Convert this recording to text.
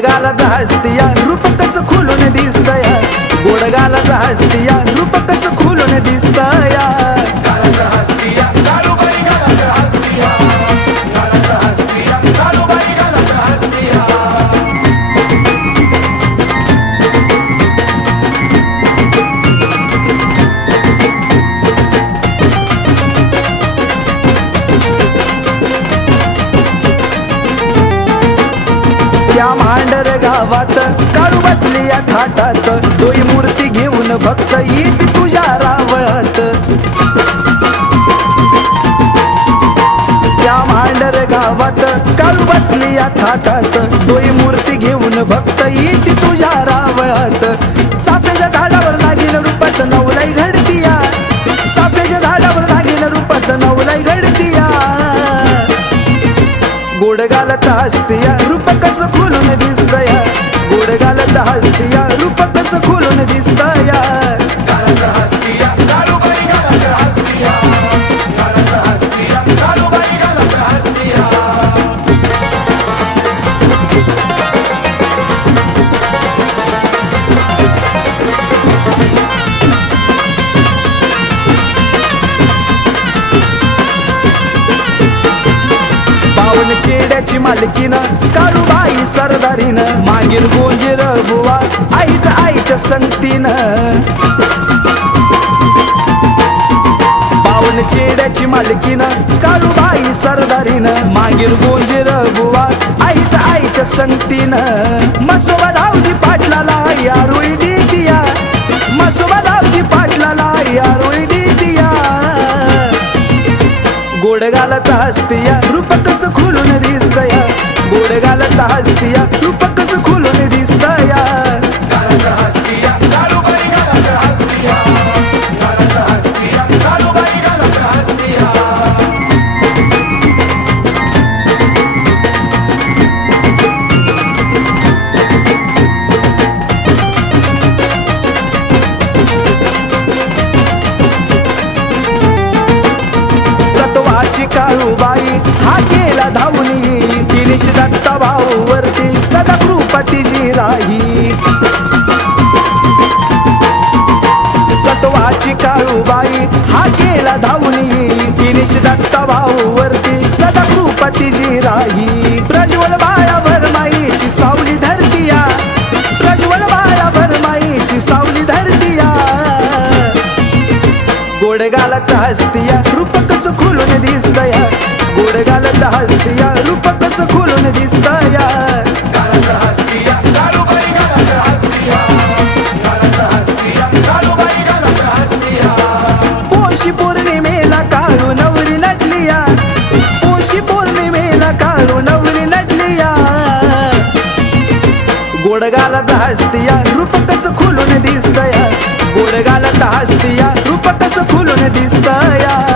गोडगालात हसतिया रूप कसं खुलून दिसतया गोडगालात हसतिया रूप कसं खुलून दिसतया गालात हसतिया काळूबाई गालात हसतिया गालात हसतिया काळूबाई गालात हसतिया त्या मांडर गावात काळू बसली या थाटात तोही मूर्ती घेऊन भक्त येते तुझ्या रावळात त्या मांडर गावात काळू बसली या थाटात तोही मूर्ती घेऊन भक्त येते तुझ्या रावळात चाफ्याच्या झाडावर लागील रूपात नवलाई घडतिया चाफ्याच्या झाडावर लागील रूपात नवलाई घडतिया गोडगालात हसतिया रूप कसं खुलून दिसतया गोडगालात हसतिया रूप कसं खुलून दिसतया गालात हसतिया काळूबाई गालात हसतिया गालात हसतिया काळूबाई गालात हसतिया पावन चेड्याची मालकीनं काळूबाई सरदारीनं मागील गोंजीर बुवा आईत आईच्या संगतीनं पावन चेड्याची मालकीनं काळूबाई सरदारीनं मागील गोंजीर बुवा आईत आईच्या संगतीनं मसोबा धावजी पाटलाला यारुळी देतिया मसोबा धावजी पाटलाला यारुळी देतिया गोडगालात हसतिया रूप कसं खुलून दिसतया गोडगालात हसतिया रूप कसं खुलून दिसतया गालात हसतिया काळूबाई गालात हसतिया गालात हसतिया काळूबाई गालात हसतिया सत्वाची काळूबाई हा केला धावणी दिनेश दत्ता भाऊ वरती सदा कृपतीची राही सत्वाची काळूबाई हा केला धावणी दिनेश दत्ता भाऊ वरती सदा कृपतीची राही प्रज्वल बाळा भरमाईची सावली धरतिया प्रज्वल बाळा भरमाईची सावली धरतिया गोडगालात हसतिया रूप कसं खुलून दिसतया गोडगालात हसतिया रूप कसं खुलून दिसतया गालात हसतिया काळूबाई गालात हसतिया गालात हसतिया काळूबाई गालात हसतिया पोषी पौर्णिमेला काळू नवरी नटलिया पोषी पौर्णिमेला काळू नवरी नटलिया गोडगालात हसतिया रूप कसं खुलून दिसतया गोडगालात हसतिया रूप कसं खुलून दिसतया